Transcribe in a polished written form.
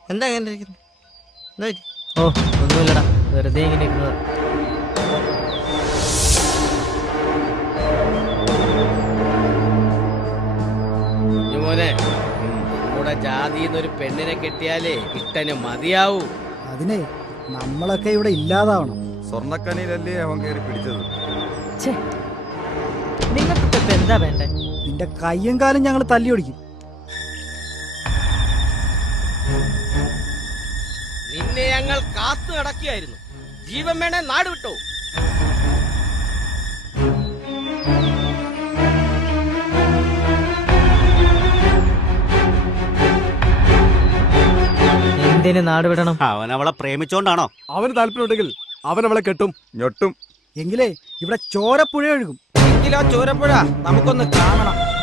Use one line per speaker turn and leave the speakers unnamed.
എന്താ അങ്ങനെ ഇരിക്കുന്നത്? എന്താ പറ്റി?
ഓ ഒന്നുമില്ലടാ, വെറുതെ ഇങ്ങനെ ഇരുന്നത്.
മോനെ, നമ്മുടെ ജാതിന്നൊരു പെണ്ണിനെ കെട്ടിയാലേ ഇട്ടന് മതിയാവൂ.
അതിനെ നമ്മളൊക്കെ ഇവിടെ ഇല്ലാതാവണം.
സ്വർണ്ണക്കനിയിലല്ലേ അവൻ കയറി പിടിച്ചത്.
നിങ്ങൾക്കൊക്കെ ഇപ്പൊ എന്താ വേണ്ടേ?
നിന്റെ കയ്യും കാലും ഞങ്ങൾ തല്ലി ഒടിക്കും.
നിന്നെ ഞങ്ങൾ കാത്തു കിടക്കുകയായിരുന്നു. ജീവൻ വേണേ നാട് വിട്ടോ.
എന്തിന് നാട് വിടണം?
അവൻ അവളെ പ്രേമിച്ചോണ്ടാണോ?
അവന് താല്പര്യമുണ്ടെങ്കിൽ അവൻ അവളെ കെട്ടും.
ഞൊട്ടും.
എങ്കിലേ ഇവിടെ ചോരപ്പുഴ ഒഴുകും.
എങ്കിലോ ചോരപ്പുഴ നമുക്കൊന്ന് കാണണം.